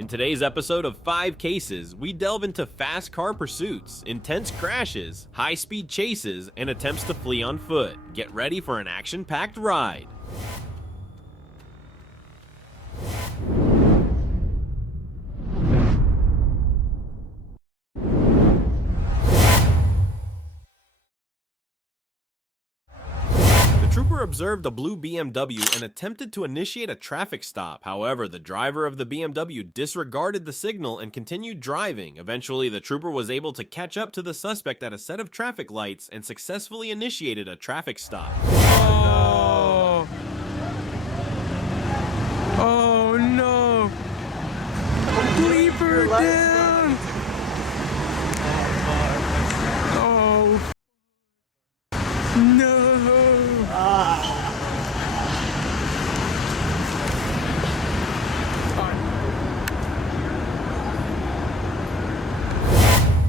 In today's episode of 5 Cases, we delve into fast car pursuits, intense crashes, high-speed chases, and attempts to flee on foot. Get ready for an action-packed ride. The trooper observed a blue BMW and attempted to initiate a traffic stop. However, the driver of the BMW disregarded the signal and continued driving. Eventually, the trooper was able to catch up to the suspect at a set of traffic lights and successfully initiated a traffic stop. Oh, oh no! Leave her down! Oh, no!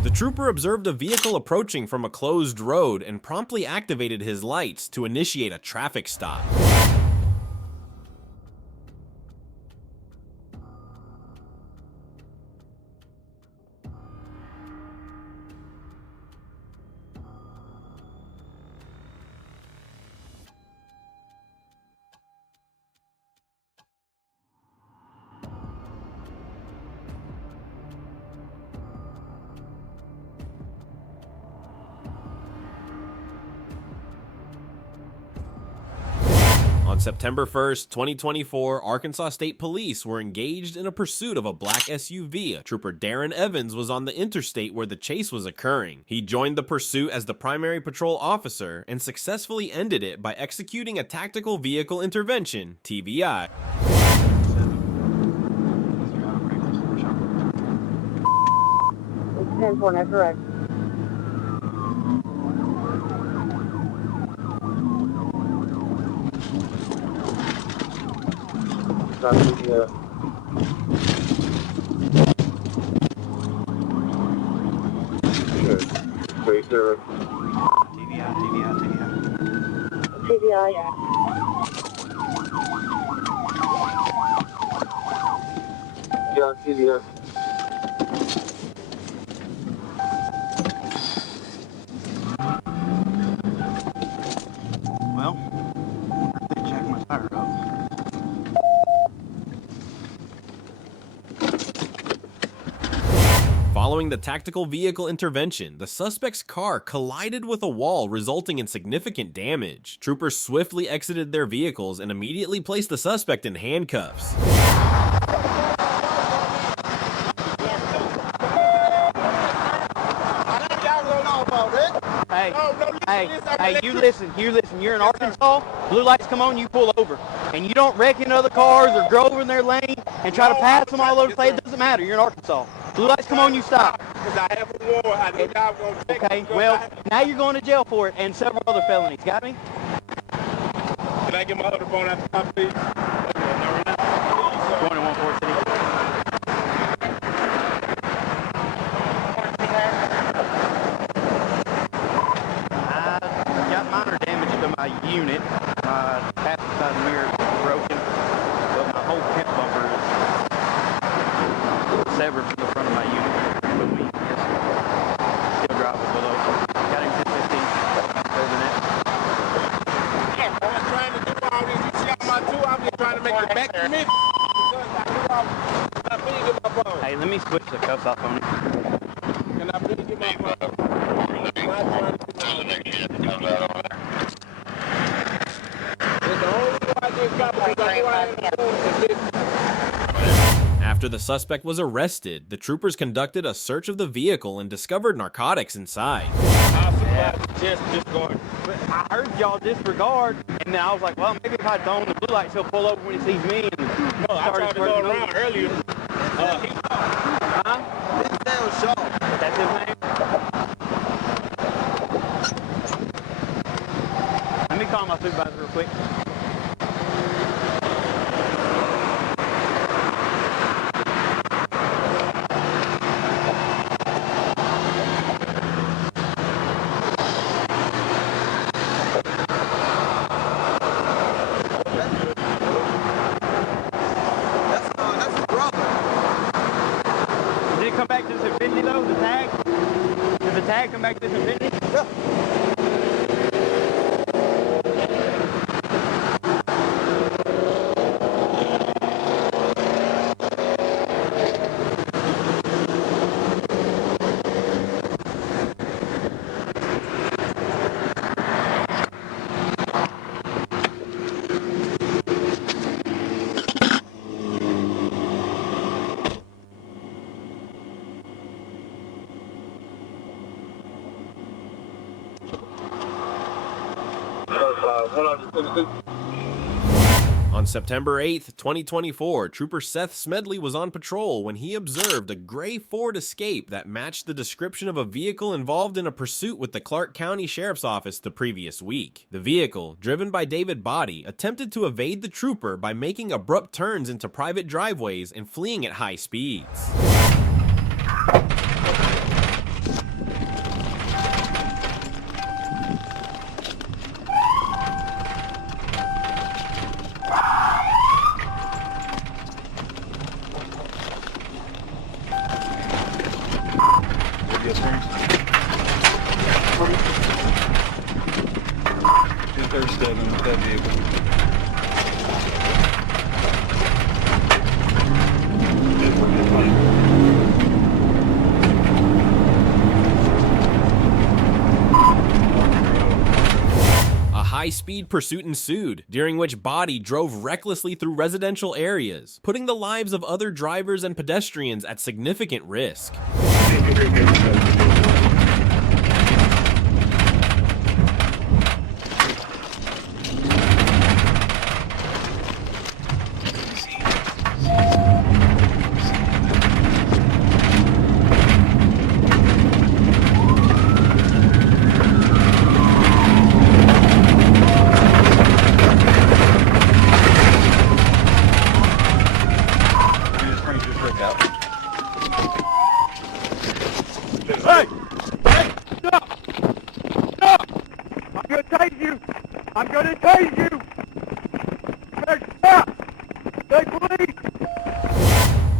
The trooper observed a vehicle approaching from a closed road and promptly activated his lights to initiate a traffic stop. On September 1st, 2024, Arkansas State Police were engaged in a pursuit of a black SUV. Trooper Darren Evans was on the interstate where the chase was occurring. He joined the pursuit as the primary patrol officer and successfully ended it by executing a tactical vehicle intervention, TVI. 10-4, that's correct. Sure. 3-0. TVI. Yeah, TVI. Well, they checked my tire out. Following the tactical vehicle intervention, the suspect's car collided with a wall, resulting in significant damage. Troopers swiftly exited their vehicles and immediately placed the suspect in handcuffs. Hey, you listen, you're in Arkansas, blue lights come on, you pull over. And you don't wreck into other cars or go over in their lane and try to pass them all over the place, it doesn't matter, you're in Arkansas. Blue lights come on, you stop. Because I have a warrant, I know y'all gonna take Okay, well, now you're going to jail for it and several other felonies, got me? Can I get my other phone out the top, please? Going to 1-4 City. I got minor damage to my unit. My passenger side mirror is broken, but my whole pit bumper is severed from the front of my unit. But we still drivable though. Got him 10-15. Over that. I'm not trying to do all this. You see all my two, I'm just trying to make it back to me. Can I please get my phone? Hey, let me switch the cuffs off on it. Can I please get my phone? I'm not trying to do all this. It's the only way I just got because I knew I had a phone to this. After the suspect was arrested, the troopers conducted a search of the vehicle and discovered narcotics inside. Just going. But I heard y'all disregard, and then I was like, well, maybe if I don't the blue lights, he'll pull over when he sees me. And No, I tried to go around earlier. Huh? This sounds sharp. That's his name? Let me call my supervisor real quick. come back to this infinity though? The tag? Did the tag come back to this infinity? Yeah. On September 8th, 2024, Trooper Seth Smedley was on patrol when he observed a gray Ford Escape that matched the description of a vehicle involved in a pursuit with the Clark County Sheriff's Office the previous week. The vehicle, driven by David Body, attempted to evade the trooper by making abrupt turns into private driveways and fleeing at high speeds. High-speed pursuit ensued, during which Body drove recklessly through residential areas, putting the lives of other drivers and pedestrians at significant risk. I'm gonna tase you! Stop! Hey, police!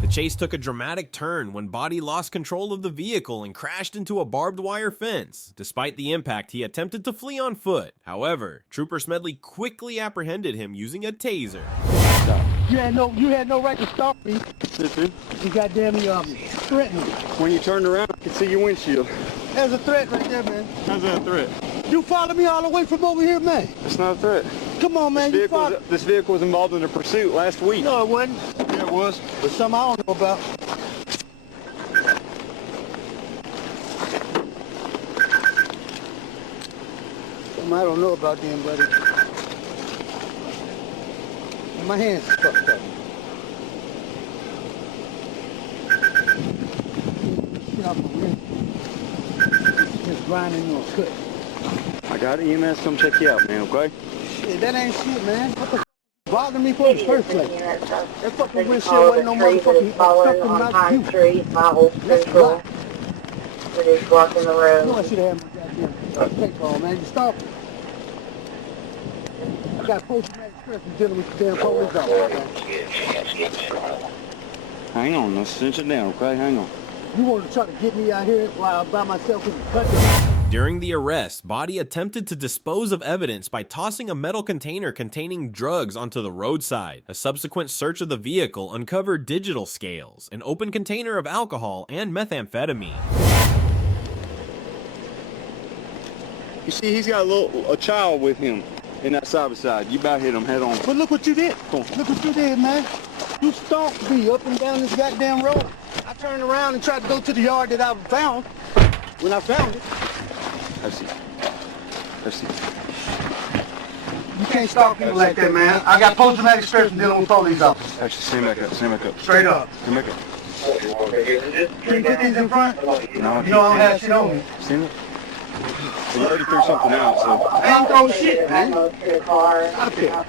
The chase took a dramatic turn when Body lost control of the vehicle and crashed into a barbed wire fence. Despite the impact, he attempted to flee on foot. However, Trooper Smedley quickly apprehended him using a taser. You had no right to stop me. Listen, You goddamn threatened me. when you turned around, I could see your windshield. There's a threat right there, man. How's that a threat? You followed me all the way from over here, man. It's not a threat. Come on, man. This vehicle was involved in a pursuit last week. No, it wasn't. Yeah, it was. But something I don't know about. Something I don't know about them, buddy. My hands are fucked up. Get off my wrist. Just grinding on a cut. I got it. EMS come check you out, man, okay? Shit, that ain't shit, man. What the f*** bothering me for in the first place? That fucking windshield wasn't no motherfucking followed on High Street, by Old Central. We're just walking the You road. know I should have had my goddamn tape on, man. You stop. I got post-traumatic stress from dealing with the damn police officer. Hang on, let's cinch it down, okay? Hang on. You wanted to try to get me out here while I'm by myself in the country? During the arrest, Body attempted to dispose of evidence by tossing a metal container containing drugs onto the roadside. A subsequent search of the vehicle uncovered digital scales, an open container of alcohol, and methamphetamine. You see, he's got a child with him in that side-by-side. You about hit him head on. But look what you did. Look what you did, man. You stalked me up and down this goddamn road. I turned around and tried to go to the yard that I found. When I found it, Let's see. you can't stalk people like that, man. I got post-traumatic stress from dealing with police officers. Actually, stand back up. Straight up. Stand back up. Can you put these in front? No, You know I don't have shit on me. Stand up. You already threw something out, so. I ain't throw shit, man. Go to the car. Out of here.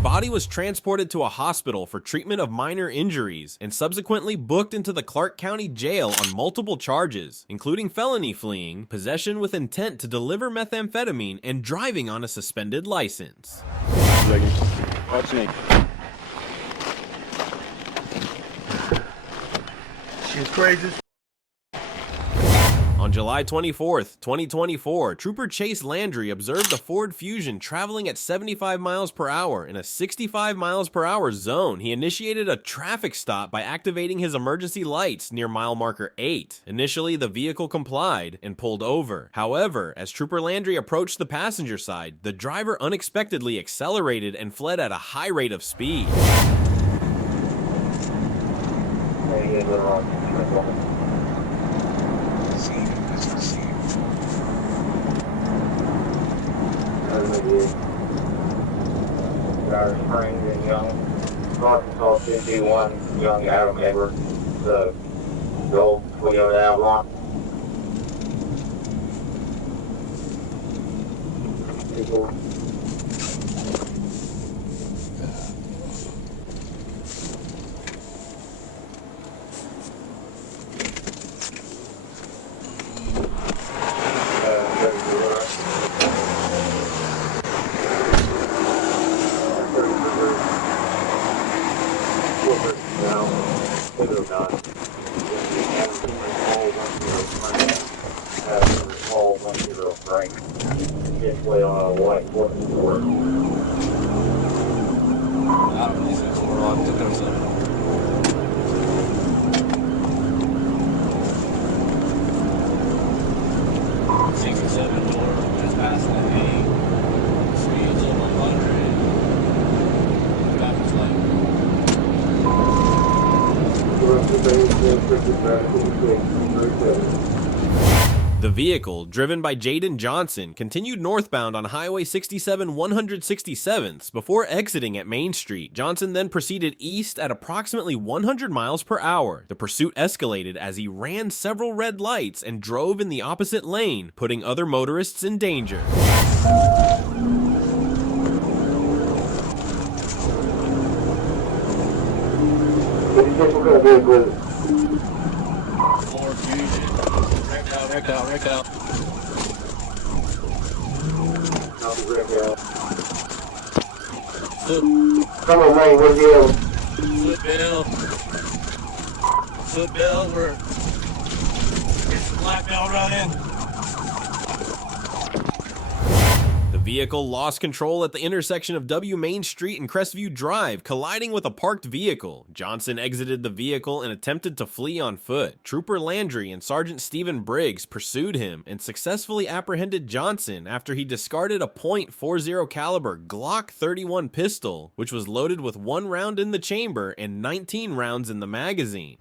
Body was transported to a hospital for treatment of minor injuries and subsequently booked into the Clark County Jail on multiple charges, including felony fleeing, possession with intent to deliver methamphetamine, and driving on a suspended license. Watch me. It's crazy. On July 24th, 2024, Trooper Chase Landry observed a Ford Fusion traveling at 75 miles per hour in a 65 miles per hour zone. He initiated a traffic stop by activating his emergency lights near mile marker 8. Initially, the vehicle complied and pulled over. However, as Trooper Landry approached the passenger side, the driver unexpectedly accelerated and fled at a high rate of speed. Garden Springs and Young, Arkansas 51, Young Adam Edward, the old Toyota Avalon. The vehicle, driven by Jaden Johnson, continued northbound on Highway 67 167th before exiting at Main Street. Johnson then proceeded east at approximately 100 miles per hour. The pursuit escalated as he ran several red lights and drove in the opposite lane, putting other motorists in danger. Wrecked out. Come on, man, where's the other? Foot bell, we're black belt running. The vehicle lost control at the intersection of W Main Street and Crestview Drive, colliding with a parked vehicle. Johnson exited the vehicle and attempted to flee on foot. Trooper Landry and Sergeant Stephen Briggs pursued him and successfully apprehended Johnson after he discarded a .40 caliber Glock 31 pistol, which was loaded with 1 round in the chamber and 19 rounds in the magazine.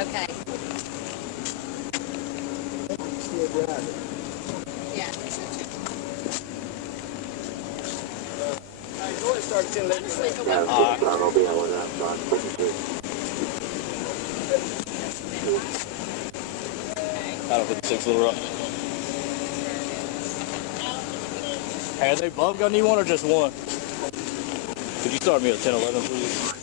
Okay. Yeah. Out of 56 Little Rock. Hey, are they both gonna need one or just one? Could you start me at 10-11, please?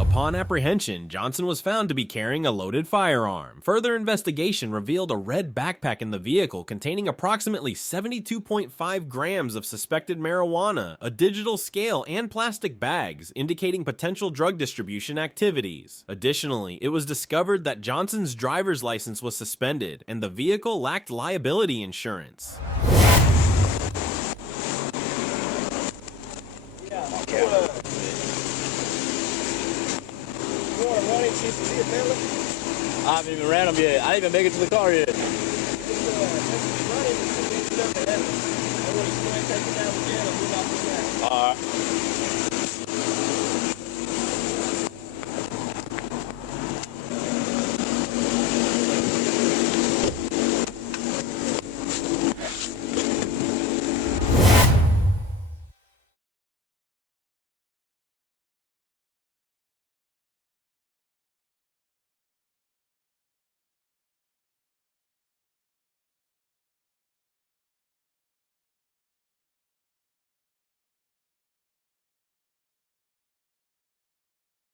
Upon apprehension, Johnson was found to be carrying a loaded firearm. Further investigation revealed a red backpack in the vehicle containing approximately 72.5 grams of suspected marijuana, a digital scale, and plastic bags, indicating potential drug distribution activities. Additionally, it was discovered that Johnson's driver's license was suspended, and the vehicle lacked liability insurance. I haven't even ran them yet. I didn't even make it to the car yet. Alright.